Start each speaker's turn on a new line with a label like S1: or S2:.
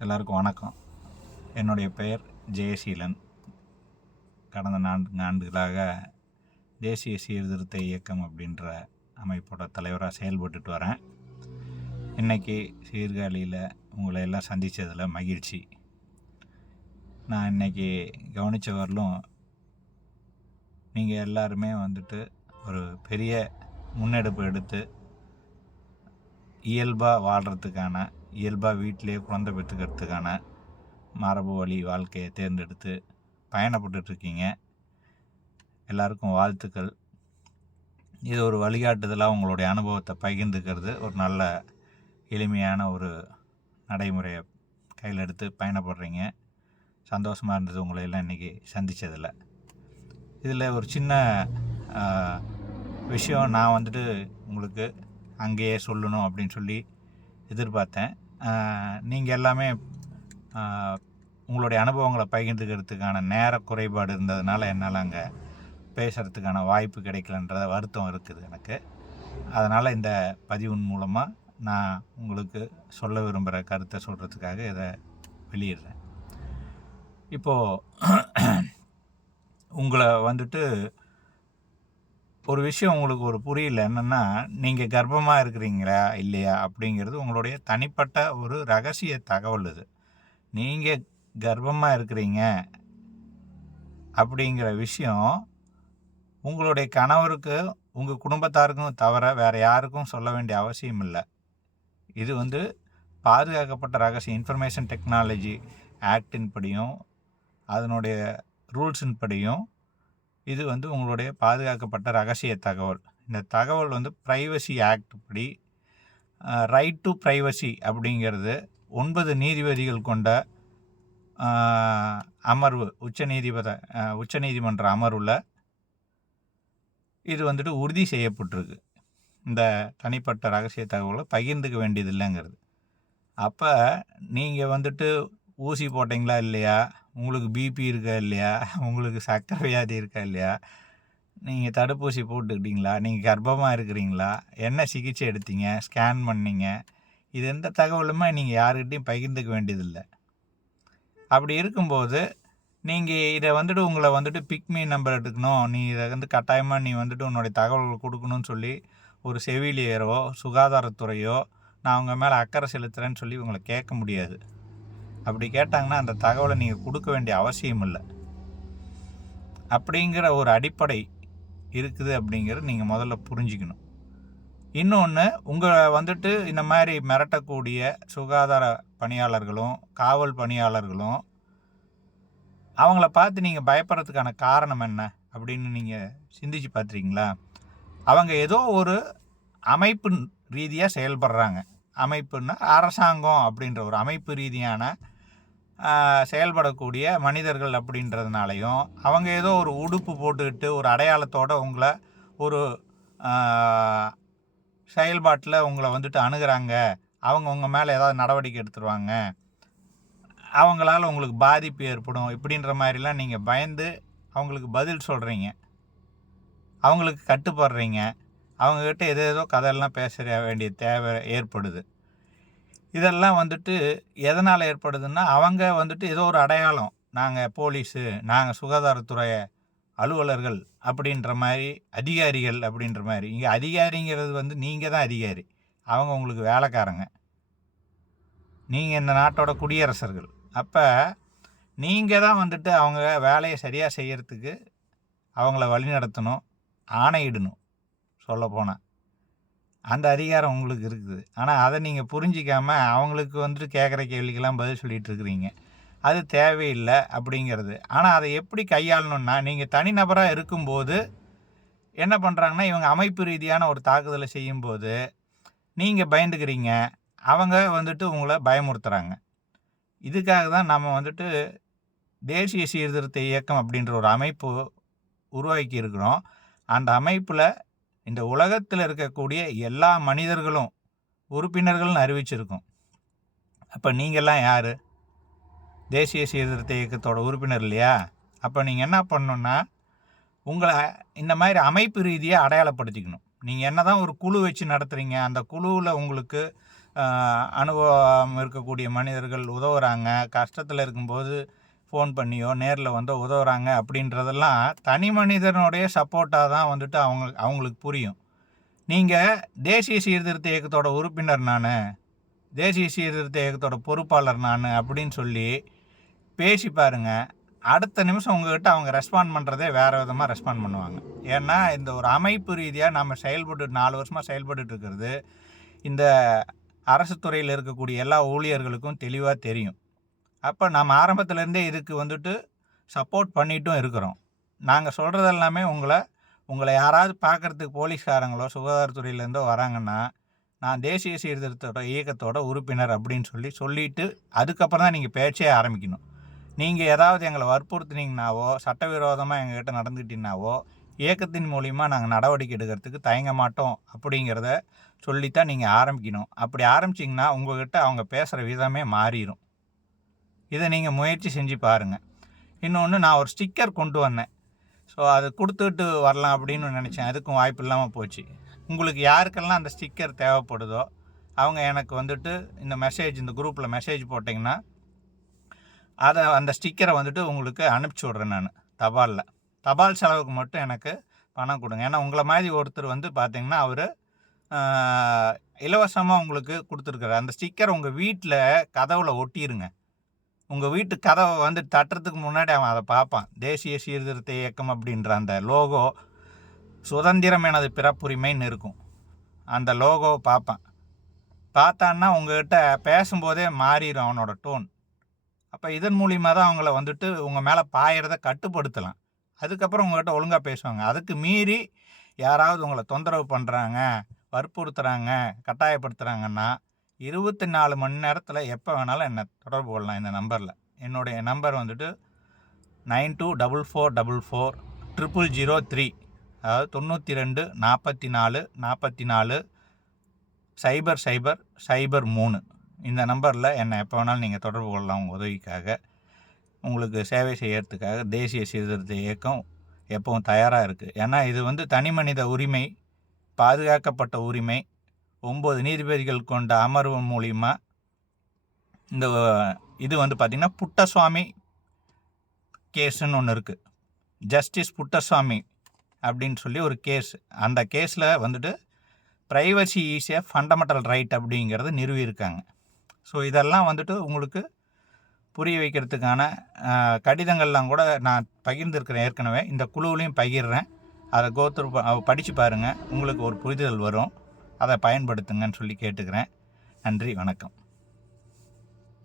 S1: எல்லாருக்கும் வணக்கம். என்னுடைய பெயர் ஜெயசீலன். கடந்த நான்கு ஆண்டுகளாக தேசிய சீர்திருத்த இயக்கம் அப்படின்ற அமைப்போட தலைவராக செயல்பட்டுட்டு வரேன். இன்றைக்கி சீர்காழியில் உங்களை எல்லாம் சந்தித்ததில் மகிழ்ச்சி. நான் இன்னைக்கு கவனித்த வரலும் நீங்கள் எல்லாருமே வந்துட்டு ஒரு பெரிய முன்னெடுப்பு எடுத்து இயல்பாக வாழ்கிறதுக்கான இயல்பாக வீட்டிலேயே குழந்தை பெற்றுக்கிறதுக்கான மரபு வழி வாழ்க்கையை தேர்ந்தெடுத்து பயணப்பட்டுருக்கீங்க எல்லாருக்கும் வாழ்த்துக்கள். இது ஒரு வழிகாட்டுதலாக உங்களுடைய அனுபவத்தை பகிர்ந்துக்கிறது. ஒரு நல்ல எளிமையான ஒரு நடைமுறையை கையில் எடுத்து பயணப்படுறீங்க. சந்தோஷமாக இருந்தது உங்களை எல்லாம் இன்றைக்கி சந்தித்ததில் இதில் ஒரு சின்ன விஷயம் நான் வந்துட்டு உங்களுக்கு அங்கேயே சொல்லணும் அப்படின்னு சொல்லி எதிர்பார்த்தேன். நீங்கள் எல்லாமே உங்களுடைய அனுபவங்களை பகிர்ந்துக்கிறதுக்கான நேர குறைபாடு இருந்ததுனால என்னால் அங்கே பேசுகிறதுக்கான வாய்ப்பு கிடைக்கலன்ற வருத்தம் இருக்குது எனக்கு. அதனால் இந்த பதிவின் மூலமாக நான் உங்களுக்கு சொல்ல விரும்புகிற கருத்தை சொல்கிறதுக்காக இதை வெளியிடுறேன். இப்போது உங்களை வந்துட்டு ஒரு விஷயம் உங்களுக்கு ஒரு புரியல. என்னென்னா நீங்கள் கர்ப்பமாக இருக்கிறீங்களா? இல்லையா? அப்படிங்கிறது உங்களுடைய தனிப்பட்ட ஒரு ரகசிய தகவல் இது. நீங்கள் கர்ப்பமாக இருக்கிறீங்க அப்படிங்கிற விஷயம் உங்களுடைய கணவருக்கு உங்கள் குடும்பத்தாருக்கும் தவிர வேறு யாருக்கும் சொல்ல வேண்டிய அவசியம் இல்லை. இது வந்து பாதுகாக்கப்பட்ட ரகசிய இன்ஃபர்மேஷன் டெக்னாலஜி ஆக்டின் படியும் அதனுடைய ரூல்ஸின் படியும். இது வந்து உங்களுடைய பாதுகாக்கப்பட்ட ரகசிய தகவல். இந்த தகவல் வந்து ப்ரைவசி ஆக்ட் படி ரைட் டு ப்ரைவசி அப்படிங்கிறது ஒன்பது நீதிபதிகள் கொண்ட அமர்வு உச்ச நீதிபத உச்ச நீதிமன்ற அமர்வில் இது வந்துட்டு உறுதி செய்யப்பட்டிருக்கு. இந்த தனிப்பட்ட ரகசிய தகவலை பகிர்ந்துக்க வேண்டியது இல்லைங்கிறது அப்போ நீங்கள் வந்துட்டு ஊசி போட்டிங்களா இல்லையா? உங்களுக்கு பிபி இருக்கா இல்லையா? உங்களுக்கு சக்கரை வியாதி இருக்கா இல்லையா? நீங்கள் தடுப்பூசி போட்டுக்கிட்டீங்களா? நீங்கள் கர்ப்பமாக இருக்கிறீங்களா? என்ன சிகிச்சை எடுத்தீங்க? ஸ்கேன் பண்ணீங்க. இது எந்த தகவலுமே நீங்கள் யாருக்கிட்டையும் பகிர்ந்துக்க வேண்டியதில்லை. அப்படி இருக்கும்போது நீங்கள் இதை வந்துட்டு உங்களை வந்துட்டு பிக்மி நம்பர் எடுக்கணும். நீ இதை வந்து கட்டாயமாக நீ வந்துட்டு உன்னுடைய தகவல்கள் கொடுக்கணும்னு சொல்லி ஒரு செவிலியரோ சுகாதாரத்துறையோ நான் உங்கள் மேலே அக்கறை செலுத்துகிறேன்னு சொல்லி உங்களை கேட்க முடியாது. அப்படி கேட்டாங்கன்னா அந்த தகவலை நீங்கள் கொடுக்க வேண்டிய அவசியம் இல்லை. அப்படிங்கிற ஒரு அடிப்படை இருக்குது அப்படிங்கிறத நீங்கள் முதல்ல புரிஞ்சுக்கணும். இன்னொன்று உங்களை வந்துட்டு இந்த மாதிரி மிரட்டக்கூடிய சுகாதார பணியாளர்களும் காவல் பணியாளர்களும் அவங்கள பார்த்து நீங்கள் பயப்படுறதுக்கான காரணம் என்ன அப்படின்னு நீங்கள் சிந்திச்சு பார்த்துருக்கீங்களா? அவங்க ஏதோ ஒரு அமைப்பு ரீதியாக செயல்படுறாங்க. அமைப்புன்னா அரசாங்கம் அப்படின்ற ஒரு அமைப்பு ரீதியான செயல்படக்கூடிய மனிதர்கள் அப்படின்றதுனாலையும் அவங்க ஏதோ ஒரு உடுப்பு போட்டுக்கிட்டு ஒரு அடையாளத்தோடு உங்களை ஒரு செயல்பாட்டில் உங்களை வந்துட்டு அணுகிறாங்க. அவங்க உங்கள் மேலே ஏதாவது நடவடிக்கை எடுத்துருவாங்க. அவங்களால உங்களுக்கு பாதிப்பு ஏற்படும். இப்படின்ற மாதிரிலாம் நீங்கள் பயந்து அவங்களுக்கு பதில் சொல்கிறீங்க அவங்களுக்கு கட்டுப்படுறீங்க. அவங்கக்கிட்ட எதோ ஏதோ கதையெல்லாம் பேச வேண்டிய தேவை ஏற்படுது. இதெல்லாம் வந்துட்டு எதனால் ஏற்படுதுன்னா அவங்க வந்துட்டு ஏதோ ஒரு அடையாளம். நாங்கள் போலீஸு நாங்கள் சுகாதாரத்துறை அலுவலர்கள் அப்படின்ற மாதிரி அதிகாரிகள் அப்படின்ற மாதிரி. இங்கே அதிகாரிங்கிறது வந்து நீங்கள் தான் அதிகாரி. அவங்க உங்களுக்கு வேலைக்காரங்க. நீங்கள் இந்த நாட்டோட குடியரசர்கள். அப்போ நீங்கள் தான் வந்துட்டு அவங்க வேலையை சரியாக செய்கிறதுக்கு அவங்கள வழிநடத்தணும் ஆணையிடணும். சொல்லப்போனால் அந்த அதிகாரம் உங்களுக்கு இருக்குது. ஆனால் அதை நீங்கள் புரிஞ்சிக்காமல் அவங்களுக்கு வந்துட்டு கேட்குற கேள்விக்கெல்லாம் பதில் சொல்லிகிட்டு இருக்கிறீங்க அது தேவையில்லை அப்படிங்கிறது. ஆனால் அதை எப்படி கையாளணும்னா நீங்கள் தனிநபராக இருக்கும்போது என்ன பண்ணுறாங்கன்னா இவங்க அமைப்பு ரீதியான ஒரு தாக்குதலை செய்யும்போது நீங்கள் பயந்துக்கிறீங்க. அவங்க வந்துட்டு உங்களை பயமுறுத்துகிறாங்க இதுக்காக தான் நம்ம வந்துட்டு தேசிய சீர்திருத்த இயக்கம் அப்படின்ற ஒரு அமைப்பு உருவாக்கி இருக்கிறோம் அந்த அமைப்பில் இந்த உலகத்தில் இருக்கக்கூடிய எல்லா மனிதர்களும் உறுப்பினர்கள்னு அறிவிச்சிருக்கோம். அப்போ நீங்கள்லாம் யார்? தேசிய சீர்திருத்த இயக்கத்தோட உறுப்பினர் இல்லையா? அப்போ நீங்கள் என்ன பண்ணணுன்னா உங்களை இந்த மாதிரி அமைப்பு ரீதியாக அடையாளப்படுத்திக்கணும். நீங்கள் என்ன தான் ஒரு குழு வச்சு நடத்துகிறீங்க அந்த குழுவில் உங்களுக்கு அனுபவம் இருக்கக்கூடிய மனிதர்கள் உதவுறாங்க கஷ்டத்தில் இருக்கும்போது ஃபோன் பண்ணியோ நேரில் வந்தோ உதவுறாங்க அப்படின்றதெல்லாம் தனி மனிதனுடைய சப்போர்ட்டாக தான் வந்துட்டு அவங்க அவங்களுக்கு புரியும். நீங்கள் தேசிய சீர்திருத்த இயக்கத்தோட உறுப்பினர் நான் தேசிய சீர்திருத்த இயக்கத்தோட பொறுப்பாளர் நான் அப்படின்னு சொல்லி பேசி பாருங்கள் அடுத்த நிமிஷம் உங்ககிட்ட அவங்க ரெஸ்பாண்ட் பண்ணுறதே வேறு விதமாக ரெஸ்பாண்ட் பண்ணுவாங்க. ஏன்னா இந்த ஒரு அமைப்பு ரீதியாக நம்ம செயல்பட்டு நாலு வருஷமாக செயல்பட்டுட்டு இருக்கிறது இந்த அரசு துறையில் இருக்கக்கூடிய எல்லா ஊழியர்களுக்கும் தெளிவாக தெரியும். அப்போ நம்ம ஆரம்பத்துலேருந்தே இதுக்கு வந்துட்டு சப்போர்ட் பண்ணிட்டும் இருக்கிறோம். நாங்கள் சொல்கிறது எல்லாமே உங்களை உங்களை யாராவது பார்க்குறதுக்கு போலீஸ்காரங்களோ சுகாதாரத்துறையிலேருந்தோ வராங்கன்னா நான் தேசிய சீர்திருத்தோட இயக்கத்தோட உறுப்பினர் அப்படின்னு சொல்லி சொல்லிவிட்டு அதுக்கப்புறம் தான் நீங்கள் பேச்சே ஆரம்பிக்கணும். நீங்கள் ஏதாவது எங்களை வற்புறுத்தினீங்கனாவோ சட்டவிரோதமாக எங்ககிட்ட நடந்துக்கிட்டீங்கனாவோ இயக்கத்தின் மூலிமா நாங்கள் நடவடிக்கை எடுக்கிறதுக்கு தயங்க மாட்டோம் அப்படிங்கிறத சொல்லித்தான் நீங்கள் ஆரம்பிக்கணும். அப்படி ஆரம்பிச்சிங்கன்னா உங்கள்கிட்ட அவங்க பேசுகிற விதமே மாறிடும் இதை நீங்கள் முயற்சி செஞ்சு பாருங்கள் இன்னொன்று நான் ஒரு ஸ்டிக்கர் கொண்டு வந்தேன். ஸோ அது கொடுத்துட்டு வரலாம் அப்படின்னு நினச்சேன். அதுக்கும் வாய்ப்பு இல்லாமல் போச்சு. உங்களுக்கு யாருக்கெல்லாம் அந்த ஸ்டிக்கர் தேவைப்படுதோ அவங்க எனக்கு வந்துட்டு இந்த மெசேஜ் இந்த குரூப்பில் மெசேஜ் போட்டிங்கன்னா அதை அந்த ஸ்டிக்கரை வந்துட்டு உங்களுக்கு அனுப்பிச்சி விட்றேன் நான். தபாலில். தபால் செலவுக்கு மட்டும் எனக்கு பணம் கொடுங்க. ஏன்னா உங்களை மாதிரி ஒருத்தர் வந்து பார்த்திங்கன்னா அவர் இலவசமாக உங்களுக்கு கொடுத்துருக்குறாரு. அந்த ஸ்டிக்கர் உங்கள் வீட்டில் கதவுல ஒட்டிடுங்க உங்கள் வீட்டு கதவை வந்து தட்டுறதுக்கு முன்னாடி அவன் அதை பார்ப்பான். தேசிய சீர்திருத்த இயக்கம் அப்படின்ற அந்த லோகோ சுதந்திரம் எனது பிறப்புரிமைன்னு இருக்கும். அந்த லோகோவை பார்ப்பான். பார்த்தான்னா உங்ககிட்ட பேசும்போதே மாறிடும் அவனோட டோன் அப்போ இதன் மூலியமாக தான் அவங்கள வந்துட்டு உங்கள் மேலே பாயறத கட்டுப்படுத்தலாம். அதுக்கப்புறம் உங்கள்கிட்ட ஒழுங்காக பேசுவாங்க. அதுக்கு மீறி யாராவது உங்களை தொந்தரவு பண்ணுறாங்க வற்புறுத்துறாங்க கட்டாயப்படுத்துகிறாங்கன்னா இருபத்தி நாலு மணி நேரத்தில் எப்போ வேணாலும் என்னை தொடர்பு கொள்ளலாம் இந்த நம்பரில். என்னுடைய நம்பர் வந்துட்டு nine two double four double four triple zero three. அதாவது தொண்ணூற்றி ரெண்டு நாற்பத்தி நாலு நாற்பத்தி நாலு சைபர் சைபர் சைபர் மூணு. இந்த நம்பரில் என்னை எப்போ வேணாலும் நீங்கள் தொடர்பு கொள்ளலாம் உங்கள் உதவிக்காக. உங்களுக்கு சேவை செய்யறதுக்காக தேசிய சீர்திருத்த இயக்கம் எப்பவும் தயாராக இருக்குது ஏன்னா இது வந்து தனி மனித உரிமை பாதுகாக்கப்பட்ட உரிமை ஒம்பது நீதிபதிகள் கொண்ட அமர்வு மூலிமா இந்த இது வந்து பார்த்திங்கன்னா புட்டசுவாமி கேஸுன்னு ஒன்று இருக்குது ஜஸ்டிஸ் புட்டசுவாமி அப்படின்னு சொல்லி ஒரு கேஸ். அந்த கேஸில் வந்துட்டு ப்ரைவசி ஈஸியாக ஃபண்டமெண்டல் ரைட் அப்படிங்கிறத நிறுவியிருக்காங்க. ஸோ இதெல்லாம் வந்துட்டு உங்களுக்கு புரிய வைக்கிறதுக்கான கடிதங்கள்லாம் கூட நான் பகிர்ந்துருக்கிறேன் ஏற்கனவே. இந்த குழுவிலையும் பகிர்றேன். அதை கோத்ரு படித்து பாருங்கள் உங்களுக்கு ஒரு புரிதல் வரும். அதை பயன்படுத்துங்கன்னு சொல்லி கேட்டுக்கிறேன். நன்றி வணக்கம்.